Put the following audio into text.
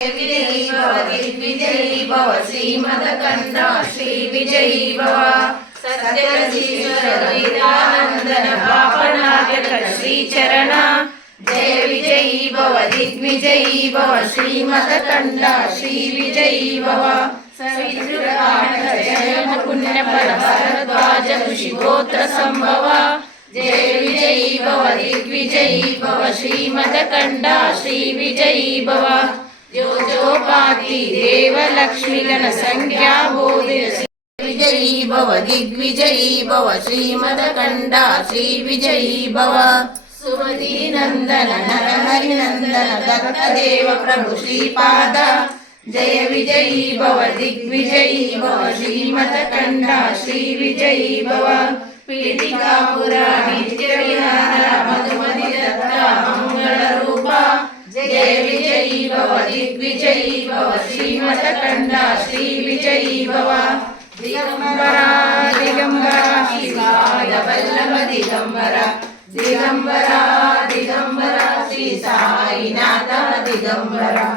विजयी भव दिग्विजयी भव श्रीमदकंठ श्री विजयी भव सत्यधीश्वर वीरानंदन पापनायक श्री चरण जय विजयी भव दिग्विजयी भव श्रीमदकंठ श्री विजयी भव जयन पुण्यफल भरद्वाज ऋषिगोत्र संभव जय विजयी भव दिग्विजयी भव श्रीमदकंठ श्री विजयी भव जो जो पाति देव लक्ष्मी गण संज्ञा बोधि विजयी भव दिग्विजयी भव श्रीमदकंठ श्री विजयी भव सुमति नंदन नरहरि नंदन दत्त देव प्रभु श्रीपाद जय विजयी भव दिग्विजयी भव श्रीमदकंठ श्री विजयी भव पीठिकापुरा नित्य विहार मधुमति दत्त मंगल रूप जय विजयी भव दिग्विजयी भव श्रीमदकंठ श्री विजयी भव दिगंबरा दिगंबरा शिवाय वल्लभ दिगंबरा दिगंबरा दिगंबरा श्री साईनाथ दिगंबरा।